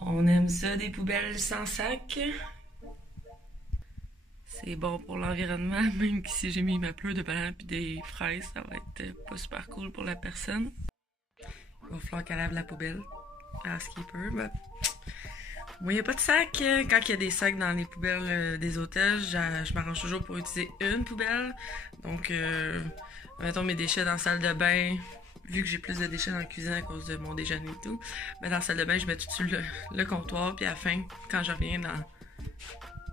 On aime ça, des poubelles sans sac. C'est bon pour l'environnement, même si j'ai mis ma pleure de bananes et des fraises, ça va être pas super cool pour la personne. Il va falloir qu'elle lave la poubelle à ce qu'il peut. Mais... Moi, il n'y a pas de sac. Quand il y a des sacs dans les poubelles des hôtels, je m'arrange toujours pour utiliser une poubelle. Donc, mettons mes déchets dans la salle de bain. Vu que j'ai plus de déchets dans la cuisine à cause de mon déjeuner et tout, ben dans la salle de bain, je mets tout dessus le comptoir. Puis à la fin, quand je reviens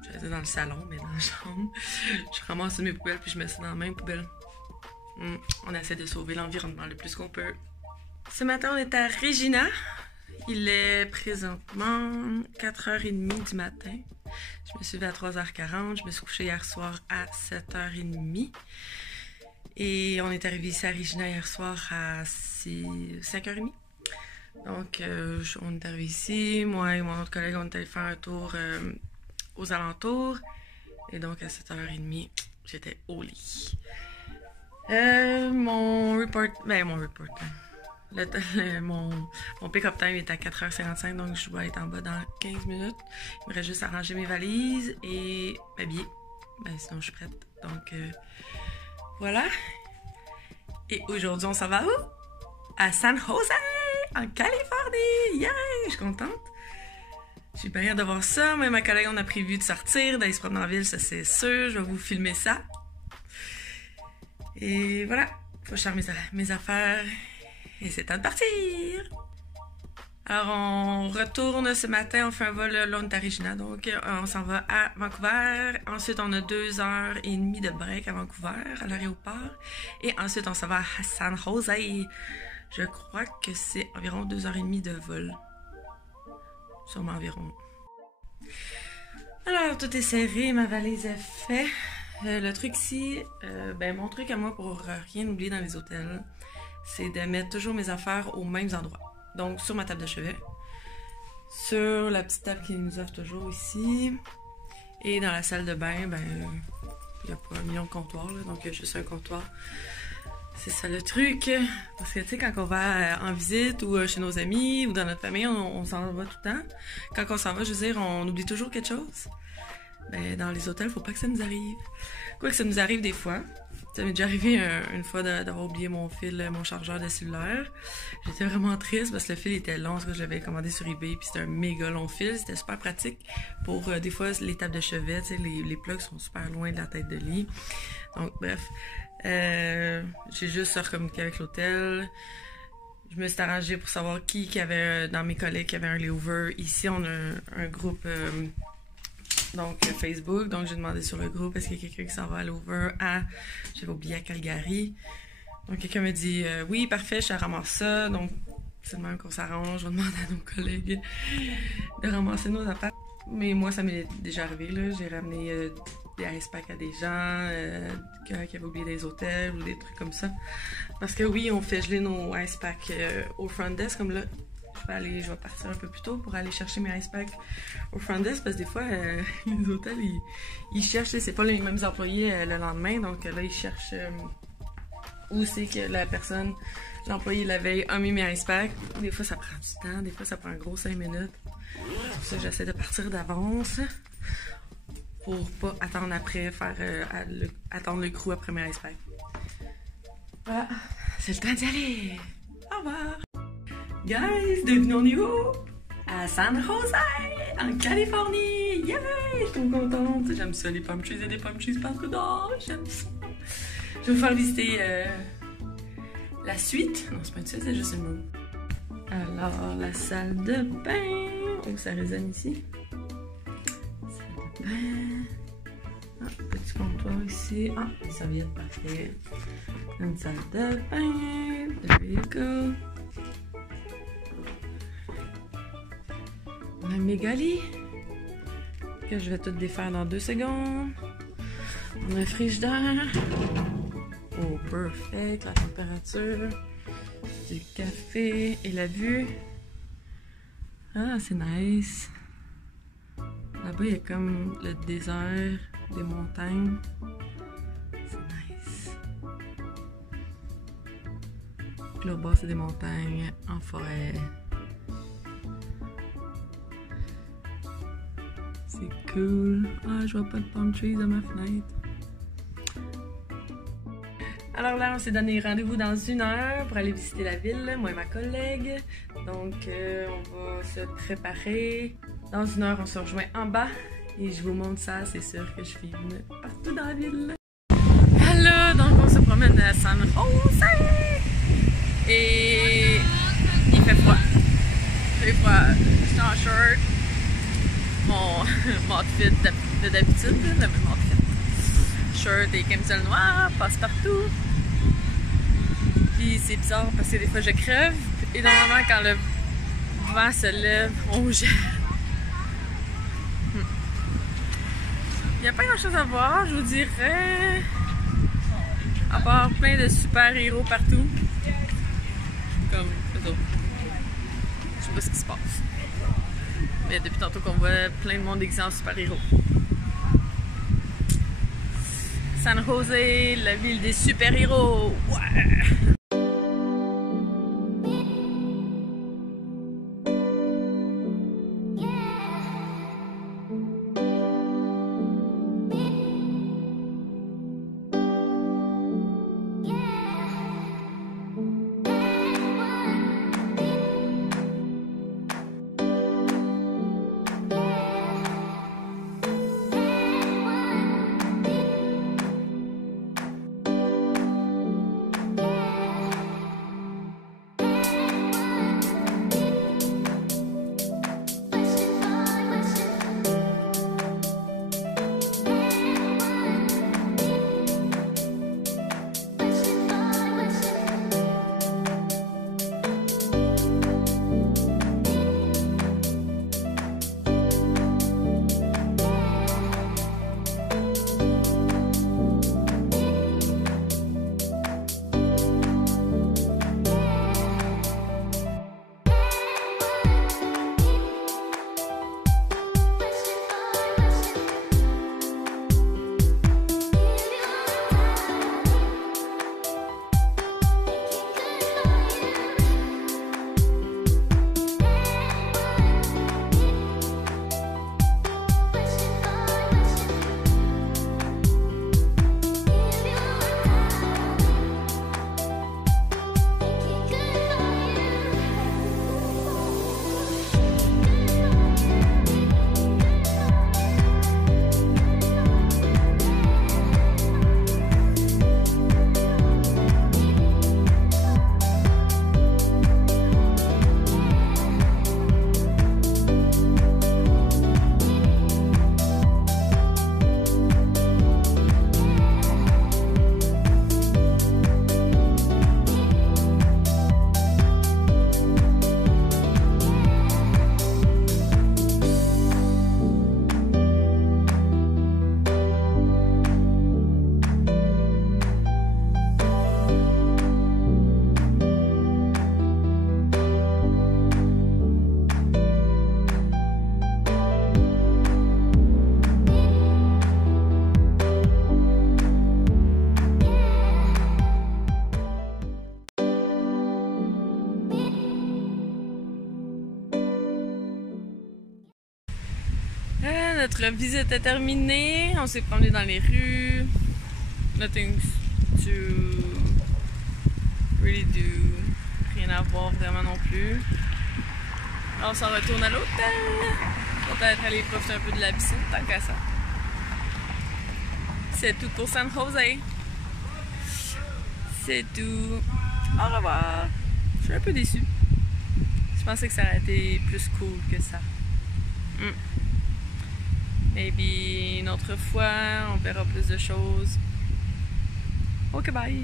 j'allais dire dans le salon, mais dans la chambre, je ramasse mes poubelles puis je mets ça dans la même poubelle. On essaie de sauver l'environnement le plus qu'on peut. Ce matin, on est à Regina. Il est présentement 4h30 du matin. Je me suis levée à 3h40. Je me suis couchée hier soir à 7h30. Et on est arrivé ici à Regina hier soir à 5h30. Donc, on est arrivé ici. Moi et mon autre collègue, on est allé faire un tour aux alentours. Et donc, à 7h30, j'étais au lit. Mon pick-up time est à 4h55, donc je dois être en bas dans 15 minutes. Il me reste juste à ranger mes valises et m'habiller. Sinon, je suis prête. Donc, voilà. Et aujourd'hui, on s'en va où? À San Jose, en Californie! Yeah! Je suis contente. J'ai pas hâte de voir ça. Moi et ma collègue, on a prévu de sortir, d'aller se promener en ville, ça c'est sûr. Je vais vous filmer ça. Et voilà. Faut que je charge mes affaires. Et c'est temps de partir! Alors, on retourne ce matin, on fait un vol là, on est à Regina, donc on s'en va à Vancouver. Ensuite, on a 2h30 de break à Vancouver, à l'aéroport. Et ensuite, on s'en va à San Jose. Je crois que c'est environ 2h30 de vol. Sûrement environ. Alors, tout est serré, ma valise est faite. Le truc ici, mon truc à moi pour rien oublier dans les hôtels, c'est de mettre toujours mes affaires aux mêmes endroits. Donc, sur ma table de chevet, sur la petite table qu'ils nous offre toujours ici, et dans la salle de bain, il n'y a pas un million de comptoirs, là, donc il y a juste un comptoir. C'est ça le truc. Parce que, tu sais, quand on va en visite ou chez nos amis ou dans notre famille, on s'en va tout le temps. Quand on s'en va, je veux dire, on oublie toujours quelque chose. Dans les hôtels, faut pas que ça nous arrive. Quoi que ça nous arrive des fois. Ça m'est déjà arrivé une fois d'avoir oublié mon fil, mon chargeur de cellulaire. J'étais vraiment triste parce que le fil était long, parce que je l'avais commandé sur eBay, puis c'était un méga long fil. C'était super pratique pour des fois les tables de chevet, tu sais, les plugs sont super loin de la tête de lit. Donc bref, j'ai juste recommuniqué avec l'hôtel. Je me suis arrangée pour savoir qui avait dans mes collègues qui avait un layover. Ici, on a un groupe donc Facebook, donc j'ai demandé sur le groupe est-ce qu'il y a quelqu'un qui s'en va à l'over j'avais oublié, à Calgary. Donc quelqu'un me dit oui, parfait, je ramasse ça. Donc c'est le même qu'on s'arrange, on demande à nos collègues de ramasser nos affaires. Mais moi, ça m'est déjà arrivé, là. J'ai ramené des ice packs à des gens qui avaient oublié des hôtels ou des trucs comme ça. Parce que oui, on fait geler nos ice packs au front desk, comme là. Je vais partir un peu plus tôt pour aller chercher mes ice packs au front desk parce que des fois, les hôtels, ils cherchent, c'est pas les mêmes employés le lendemain, donc là, ils cherchent où c'est que l'employé la veille a mis mes ice packs. Des fois, ça prend du temps, des fois, ça prend un gros 5 minutes. C'est pour ça que j'essaie de partir d'avance pour pas attendre après, attendre le crew après mes ice packs. Voilà, c'est le temps d'y aller. Au revoir! Guys, devinez on est où? À San Jose, en Californie! Yeah! Je suis trop contente! J'aime ça, les pommes cheese et des pommes cheese partout dehors! J'aime ça! Je vais vous faire visiter la suite. Non, c'est pas une suite, c'est juste une moue. Alors, la salle de bain. Où ça résonne ici? Salle de bain. Petit comptoir ici. Les serviettes, parfait. Une salle de bain. There you go. Un méga lit que je vais tout défaire dans 2 secondes. On a un frigidaire. Oh, perfect. La température. Du café et la vue. Ah, c'est nice. Là-bas, il y a comme le désert, des montagnes. C'est nice. Là, au bas, c'est des montagnes en forêt. C'est cool. Ah, je vois pas de palm trees à ma fenêtre. Alors là, on s'est donné rendez-vous dans 1 heure pour aller visiter la ville, moi et ma collègue. Donc, on va se préparer. Dans 1 heure, on se rejoint en bas et je vous montre ça. C'est sûr que je filme partout dans la ville. Alors, donc on se promène à San Jose et il fait froid. Il fait froid. J'étais en short. Mon outfit de d'habitude, le même outfit. Shirt et camisole noire, passe partout. Puis c'est bizarre parce que des fois je crève et normalement quand le vent se lève, on gèle. Il n'y a pas grand chose à voir, je vous dirais. À part plein de super-héros partout. Comme eux autres. Je sais pas ce qui se passe. Mais depuis tantôt qu'on voit plein de monde déguisé en super-héros. San Jose, la ville des super-héros. Ouais! Notre visite est terminée. On s'est promené dans les rues. Nothing to really do. Rien à voir vraiment non plus. Alors, on s'en retourne à l'hôtel. Peut-être aller profiter un peu de la piscine, tant qu'à ça. C'est tout pour San Jose. C'est tout. Au revoir. Je suis un peu déçue. Je pensais que ça aurait été plus cool que ça. Maybe une autre fois, on verra plus de choses. Ok, bye!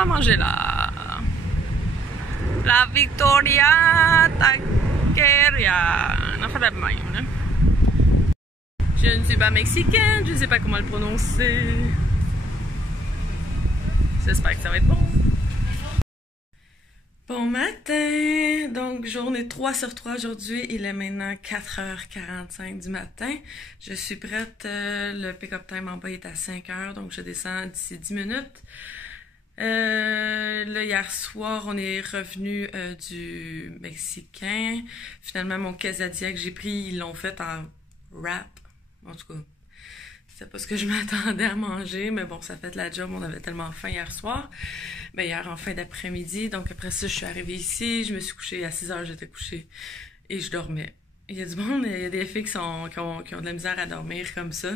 va manger là. La Victoria Taqueria. On a fait la même, là. Je ne suis pas mexicaine, je ne sais pas comment le prononcer. J'espère que ça va être bon. Bon matin! Donc, journée 3 sur 3 aujourd'hui. Il est maintenant 4h45 du matin. Je suis prête. Le pick-up time en bas est à 5h, donc je descends d'ici 10 minutes. Là, hier soir, on est revenu du Mexicain. Finalement, mon quesadilla que j'ai pris, ils l'ont fait en wrap. En tout cas, c'est pas ce que je m'attendais à manger, mais bon, ça fait de la job. On avait tellement faim hier soir. Ben, hier en fin d'après-midi. Donc après ça, je suis arrivée ici. Je me suis couchée à 6h, j'étais couchée. Et je dormais. Il y a du monde, il y a des filles qui ont de la misère à dormir comme ça.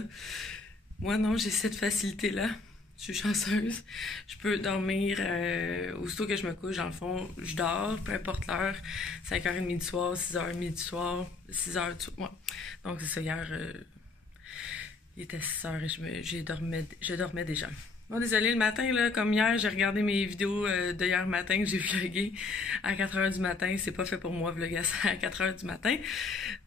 Moi, non, j'ai cette facilité-là. Je suis chanceuse. Je peux dormir aussitôt que je me couche. Dans le fond, je dors, peu importe l'heure. 5h30 du soir, 6h30 du soir, 6h du soir. Ouais. Donc c'est ça, hier, il était 6h et je dormais déjà. Bon, désolé, le matin, là, comme hier, j'ai regardé mes vidéos de hier matin que j'ai vlogué à 4h du matin. C'est pas fait pour moi, vlogger à 4h du matin.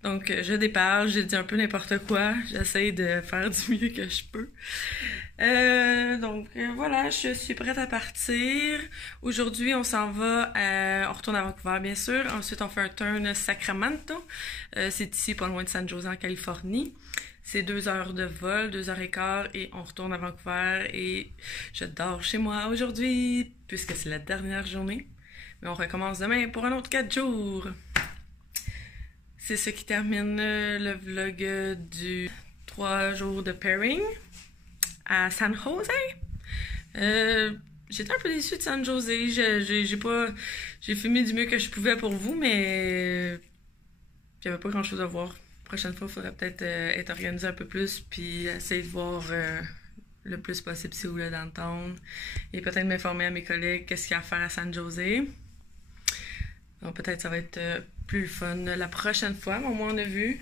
Donc, je déparle, j'ai dit un peu n'importe quoi. J'essaie de faire du mieux que je peux. Donc, voilà, je suis prête à partir. Aujourd'hui, on s'en va, on retourne à Vancouver, bien sûr. Ensuite, on fait un turn Sacramento. C'est ici, pas loin de San Jose, en Californie. C'est 2 heures de vol, 2h15, et on retourne à Vancouver et je dors chez moi aujourd'hui, puisque c'est la dernière journée. Mais on recommence demain pour un autre 4 jours. C'est ce qui termine le vlog du 3 jours de pairing à San Jose. J'étais un peu déçue de San Jose. J'ai filmé du mieux que je pouvais pour vous, mais il n'y avait pas grand chose à voir. Prochaine fois, il faudrait peut-être être organisé un peu plus, puis essayer de voir le plus possible c'est où le downtown, et peut-être m'informer à mes collègues qu'est-ce qu'il y a à faire à San Jose. Donc peut-être ça va être plus fun la prochaine fois, mais au moins on a vu.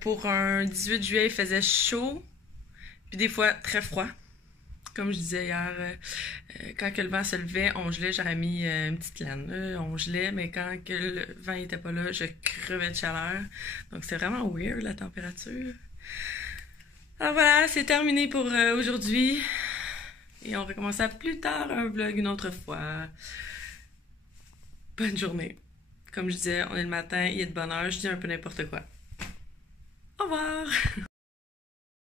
Pour un 18 juillet, il faisait chaud, puis des fois très froid. Comme je disais hier, quand que le vent se levait, on gelait, j'aurais mis une petite laine. On gelait, mais quand que le vent n'était pas là, je crevais de chaleur. Donc c'est vraiment weird la température. Alors voilà, c'est terminé pour aujourd'hui. Et on recommence plus tard un vlog une autre fois. Bonne journée. Comme je disais, on est le matin, il est de bonne heure, je dis un peu n'importe quoi. Au revoir!